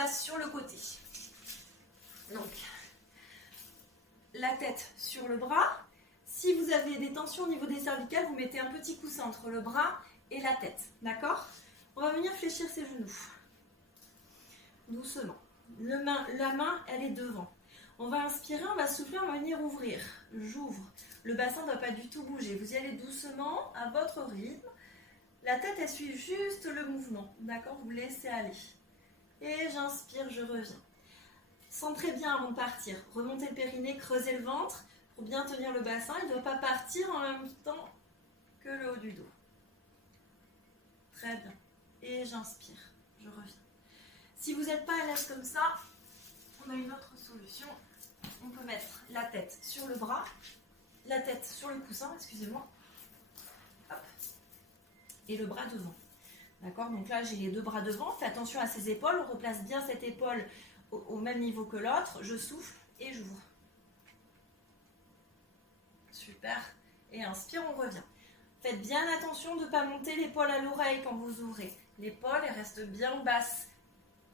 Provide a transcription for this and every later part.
passe sur le côté. Donc, la tête sur le bras. Si vous avez des tensions au niveau des cervicales, vous mettez un petit coussin entre le bras et la tête. D'accord? On va venir fléchir ses genoux. Doucement. La main, elle est devant. On va inspirer, on va souffler, on va venir ouvrir. J'ouvre. Le bassin ne doit pas du tout bouger. Vous y allez doucement, à votre rythme. La tête, elle suit juste le mouvement. D'accord? Vous laissez aller. Et j'inspire, je reviens. Centrez bien avant de partir. Remontez le périnée, creusez le ventre pour bien tenir le bassin. Il ne doit pas partir en même temps que le haut du dos. Très bien. Et j'inspire, je reviens. Si vous n'êtes pas à l'aise comme ça, on a une autre solution. On peut mettre la tête sur le bras, la tête sur le coussin, excusez-moi. Hop. Et le bras devant. D'accord? Donc là, j'ai les deux bras devant. Faites attention à ses épaules. On replace bien cette épaule au même niveau que l'autre. Je souffle et j'ouvre. Super. Et inspire, on revient. Faites bien attention de ne pas monter l'épaule à l'oreille quand vous ouvrez. L'épaule, elle reste bien basse.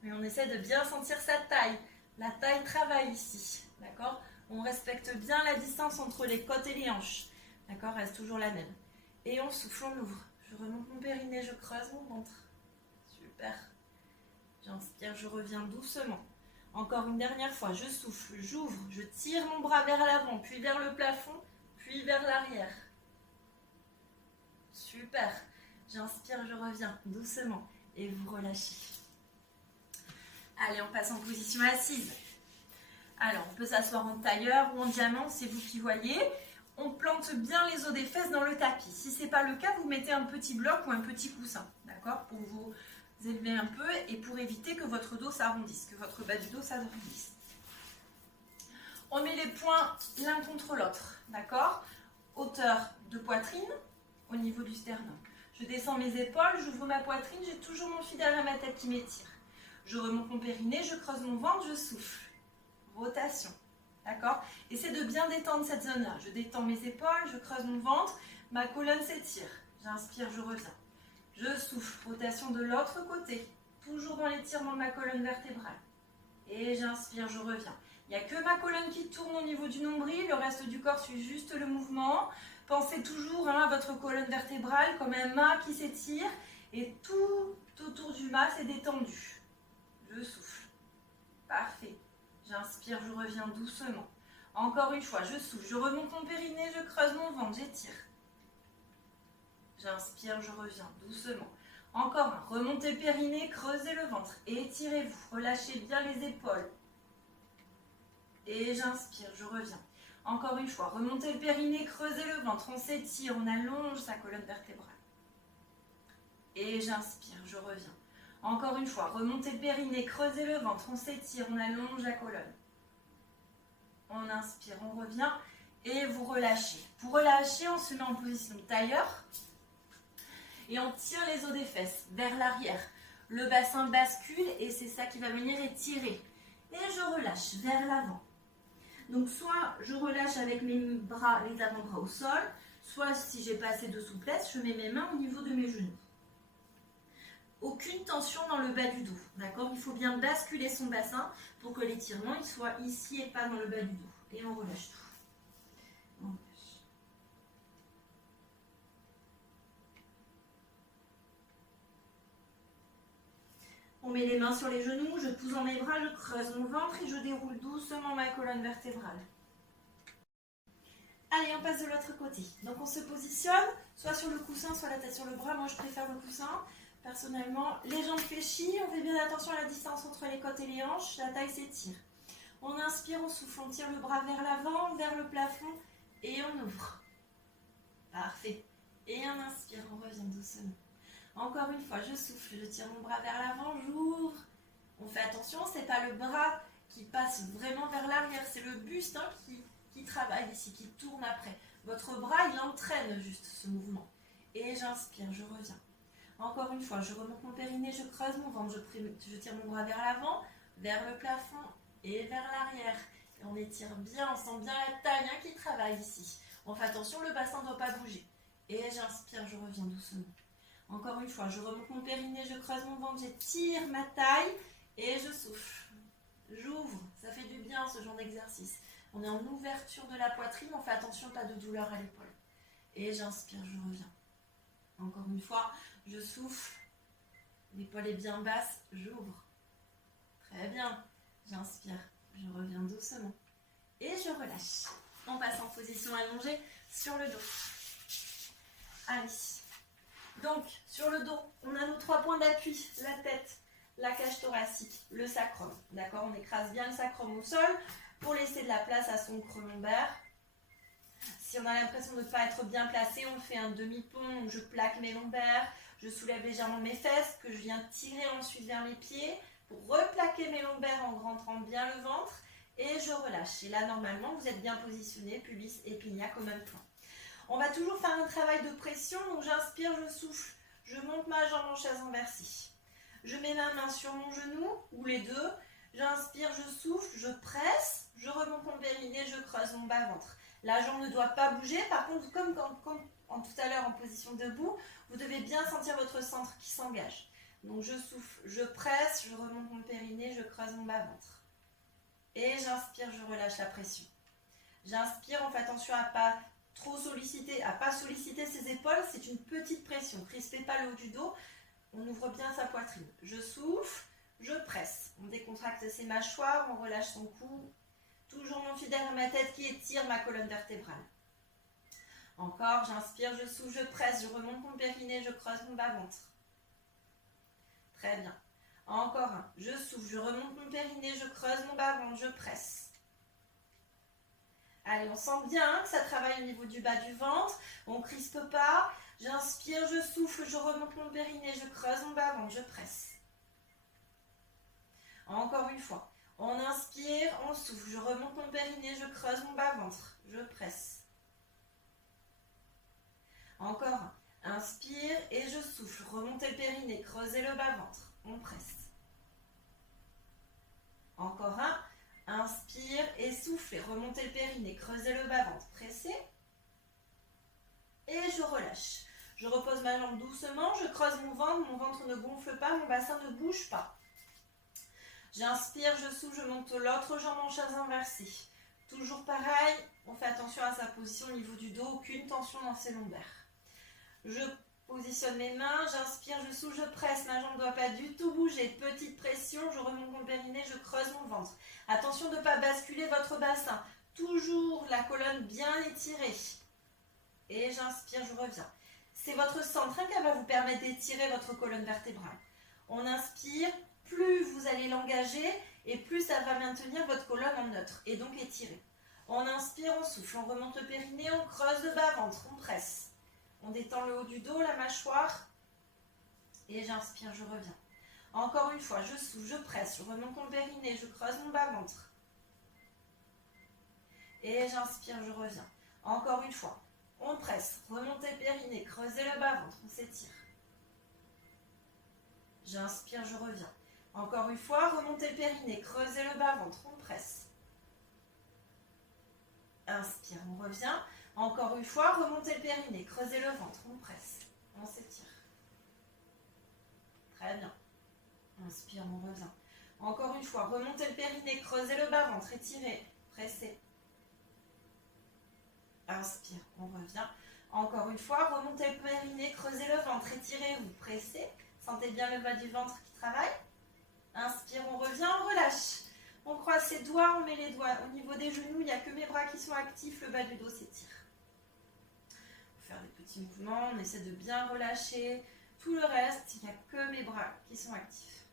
Mais on essaie de bien sentir sa taille. La taille travaille ici. D'accord? On respecte bien la distance entre les côtes et les hanches. D'accord? Reste toujours la même. Et on souffle, on ouvre. Je remonte mon périnée, je creuse mon ventre. Super. J'inspire, je reviens doucement. Encore une dernière fois, je souffle, j'ouvre, je tire mon bras vers l'avant, puis vers le plafond, puis vers l'arrière. Super. J'inspire, je reviens doucement et vous relâchez. Allez, on passe en position assise. Alors, on peut s'asseoir en tailleur ou en diamant, c'est vous qui voyez. On plante bien les os des fesses dans le tapis. Si ce n'est pas le cas, vous mettez un petit bloc ou un petit coussin, d'accord? Pour vous élever un peu et pour éviter que votre dos s'arrondisse, que votre bas du dos s'arrondisse. On met les poings l'un contre l'autre, d'accord? Hauteur de poitrine au niveau du sternum. Je descends mes épaules, j'ouvre ma poitrine, j'ai toujours mon fil derrière ma tête qui m'étire. Je remonte mon périnée, je creuse mon ventre, je souffle. Rotation. D'accord? Essayez de bien détendre cette zone-là. Je détends mes épaules, je creuse mon ventre, ma colonne s'étire. J'inspire, je reviens. Je souffle. Rotation de l'autre côté. Toujours dans l'étirement de ma colonne vertébrale. Et j'inspire, je reviens. Il n'y a que ma colonne qui tourne au niveau du nombril. Le reste du corps suit juste le mouvement. Pensez toujours à votre colonne vertébrale comme un mât qui s'étire. Et tout autour du mât, c'est détendu. Je souffle. Parfait. J'inspire, je reviens doucement. Encore une fois, je souffle, je remonte mon périnée, je creuse mon ventre, j'étire. J'inspire, je reviens doucement. Encore un, remontez le périnée, creusez le ventre, étirez-vous, relâchez bien les épaules. Et j'inspire, je reviens. Encore une fois, remontez le périnée, creusez le ventre, on s'étire, on allonge sa colonne vertébrale. Et j'inspire, je reviens. Encore une fois, remontez le périnée, creusez le ventre, on s'étire, on allonge la colonne. On inspire, on revient et vous relâchez. Pour relâcher, on se met en position tailleur et on tire les os des fesses vers l'arrière. Le bassin bascule et c'est ça qui va venir étirer. Et je relâche vers l'avant. Donc soit je relâche avec mes bras, les avant-bras au sol, soit si j'ai pas assez de souplesse, je mets mes mains au niveau de mes genoux. Aucune tension dans le bas du dos, d'accord? Il faut bien basculer son bassin pour que l'étirement il soit ici et pas dans le bas du dos. Et on relâche tout. On relâche. On met les mains sur les genoux, je pousse dans mes bras, je creuse mon ventre et je déroule doucement ma colonne vertébrale. Allez, on passe de l'autre côté. Donc on se positionne, soit sur le coussin, soit la tête sur le bras. Moi je préfère le coussin. Personnellement, les jambes fléchies, on fait bien attention à la distance entre les côtes et les hanches, la taille s'étire. On inspire, on souffle, on tire le bras vers l'avant, vers le plafond et on ouvre. Parfait. Et on inspire, on revient doucement. Encore une fois, je souffle, je tire mon bras vers l'avant, j'ouvre. On fait attention, ce n'est pas le bras qui passe vraiment vers l'arrière, c'est le buste qui travaille ici, qui tourne après. Votre bras, il entraîne juste ce mouvement. Et j'inspire, je reviens. Encore une fois, je remonte mon périnée, je creuse mon ventre, je tire mon bras vers l'avant, vers le plafond et vers l'arrière. Et on étire bien, on sent bien la taille qui travaille ici. On fait attention, le bassin ne doit pas bouger. Et j'inspire, je reviens doucement. Encore une fois, je remonte mon périnée, je creuse mon ventre, j'étire ma taille et je souffle. d'exercice. On est en ouverture de la poitrine, on fait attention, pas de douleur à l'épaule. Et j'inspire, je reviens. Encore une fois, je souffle, l'épaule est bien basse, j'ouvre. Très bien, j'inspire, je reviens doucement. Et je relâche. On passe en position allongée sur le dos. Allez. Donc, sur le dos, on a nos 3 points d'appui, la tête, la cage thoracique, le sacrum. D'accord, on écrase bien le sacrum au sol pour laisser de la place à son creux lombaire. Si on a l'impression de ne pas être bien placé, on fait un demi-pont où je plaque mes lombaires, je soulève légèrement mes fesses, que je viens tirer ensuite vers mes pieds pour replaquer mes lombaires en rentrant bien le ventre et je relâche. Et là, normalement, vous êtes bien positionné, pubis et pignac au même plan. On va toujours faire un travail de pression, donc j'inspire, je souffle, je monte ma jambe en chaise inversée. Je mets ma main sur mon genou, ou les deux, j'inspire, je souffle, je presse, je remonte mon périnée, je creuse mon bas-ventre. La jambe ne doit pas bouger, par contre, comme tout à l'heure en position debout, vous devez bien sentir votre centre qui s'engage. Donc je souffle, je presse, je remonte mon périnée, je creuse mon bas-ventre. Et j'inspire, je relâche la pression. J'inspire, on fait attention à pas trop solliciter, à pas solliciter ses épaules, c'est une petite pression. Crispez pas le haut du dos, on ouvre bien sa poitrine. Je souffle, je presse. On décontracte ses mâchoires, on relâche son cou. Toujours mon fidèle à ma tête qui étire ma colonne vertébrale. Encore, j'inspire, je souffle, je presse, je remonte mon périnée, je creuse mon bas-ventre. Très bien. Encore un. Je souffle, je remonte mon périnée, je creuse mon bas-ventre, je presse. Allez, on sent bien que ça travaille au niveau du bas du ventre. On ne crispe pas. J'inspire, je souffle, je remonte mon périnée, je creuse mon bas-ventre, je presse. Encore une fois. On inspire, on souffle, je remonte mon périnée, je creuse mon bas-ventre, je presse. Encore un. Inspire et je souffle, remontez le périnée, creusez le bas-ventre, on presse. Encore un. Inspire et soufflez, remontez le périnée, creusez le bas-ventre, pressez. Et je relâche. Je repose ma jambe doucement, je creuse mon ventre ne gonfle pas, mon bassin ne bouge pas. J'inspire, je souffle, je monte l'autre jambe en chaise inversée. Toujours pareil, on fait attention à sa position au niveau du dos, aucune tension dans ses lombaires. Je positionne mes mains, j'inspire, je souffle, je presse, ma jambe ne doit pas du tout bouger. Petite pression, je remonte mon périnée, je creuse mon ventre. Attention de ne pas basculer votre bassin. Toujours la colonne bien étirée. Et j'inspire, je reviens. C'est votre centre qui va vous permettre d'étirer votre colonne vertébrale. On inspire, plus vous allez l'engager et plus ça va maintenir votre colonne en neutre et donc étirer. On inspire, on souffle, on remonte le périnée, on creuse le bas-ventre, on presse. On détend le haut du dos, la mâchoire. Et j'inspire, je reviens. Encore une fois, je souffle, je presse, je remonte mon périnée, je creuse mon bas-ventre. Et j'inspire, je reviens. Encore une fois, on presse, remontez le périnée, creusez le bas-ventre, on s'étire. J'inspire, je reviens. Encore une fois, remontez le périnée, creusez le bas-ventre, on presse. Inspire, on revient. Encore une fois, remontez le périnée, creusez le ventre, on presse. On s'étire. Très bien. Inspire, on revient. Encore une fois, remontez le périnée, creusez le bas-ventre, étirez, pressez. Inspire, on revient. Encore une fois, remontez le périnée, creusez le ventre, étirez-vous, pressez. Sentez bien le bas du ventre qui travaille. Inspire, on revient, on relâche. On croise ses doigts, on met les doigts au niveau des genoux. Il n'y a que mes bras qui sont actifs, le bas du dos s'étire. On va faire des petits mouvements, on essaie de bien relâcher. Tout le reste, il n'y a que mes bras qui sont actifs.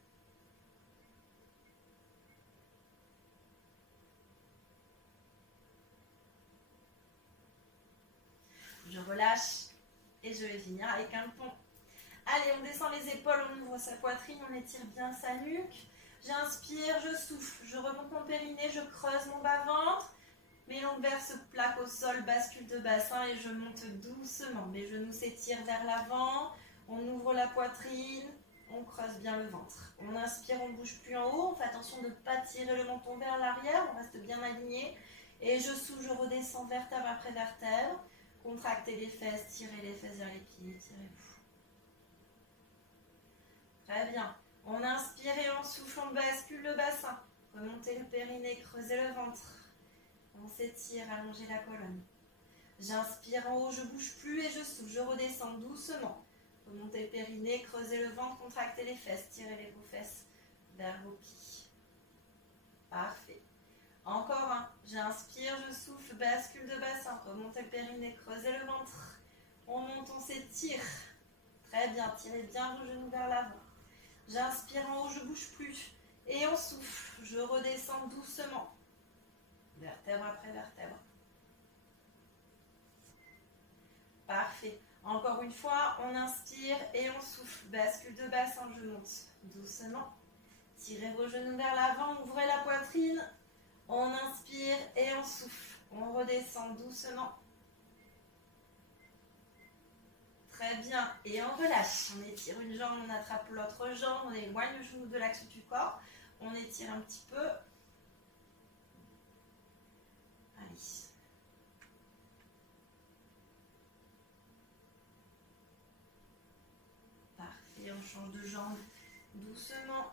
Je relâche et je vais finir avec un pont. Allez, on descend les épaules, on ouvre sa poitrine, on étire bien sa nuque. J'inspire, je souffle, je remonte mon périnée, je creuse mon bas-ventre. Mes lombaires se plaquent au sol, bascule de bassin et je monte doucement. Mes genoux s'étirent vers l'avant, on ouvre la poitrine, on creuse bien le ventre. On inspire, on ne bouge plus en haut, on fait attention de ne pas tirer le menton vers l'arrière, on reste bien aligné. Et je souffle, je redescends vertèbre après vertèbre. Contractez les fesses, tirez les fesses vers les pieds, tirez-vous. Très bien. On inspire et on souffle, on bascule le bassin. Remontez le périnée, creusez le ventre. On s'étire, allongez la colonne. J'inspire en haut, je ne bouge plus et je souffle. Je redescends doucement. Remontez le périnée, creusez le ventre, contractez les fesses, tirez vos fesses vers vos pieds. Parfait. Encore un. J'inspire, je souffle, bascule de bassin. Remontez le périnée, creusez le ventre. On monte, on s'étire. Très bien, tirez bien vos genoux vers l'avant. J'inspire en haut, je ne bouge plus. Et on souffle. Je redescends doucement. Vertèbre après vertèbre. Parfait. Encore une fois, on inspire et on souffle. Bascule de bassin, je monte doucement. Tirez vos genoux vers l'avant, ouvrez la poitrine. On inspire et on souffle. On redescend doucement. Très bien. Et on relâche. On étire une jambe, on attrape l'autre jambe, on éloigne le genou de l'axe du corps. On étire un petit peu. Allez. Parfait. On change de jambe doucement.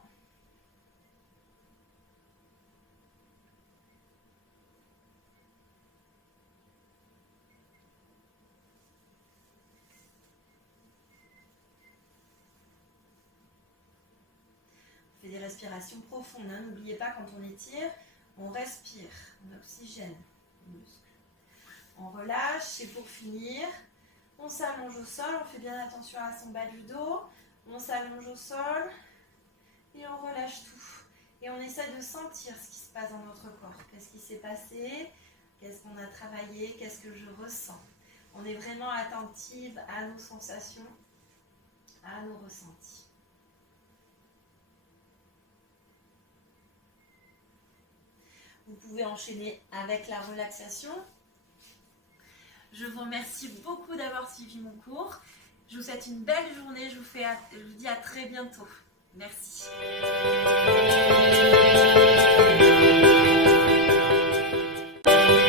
On fait des respirations profondes. Hein. N'oubliez pas, quand on étire, on respire, on oxygène les muscles. On relâche et pour finir, on s'allonge au sol. On fait bien attention à son bas du dos. On s'allonge au sol et on relâche tout. Et on essaie de sentir ce qui se passe dans notre corps. Qu'est-ce qui s'est passé? Qu'est-ce qu'on a travaillé? Qu'est-ce que je ressens? On est vraiment attentive à nos sensations, à nos ressentis. Vous pouvez enchaîner avec la relaxation. Je vous remercie beaucoup d'avoir suivi mon cours. Je vous souhaite une belle journée. Je vous dis à très bientôt. Merci.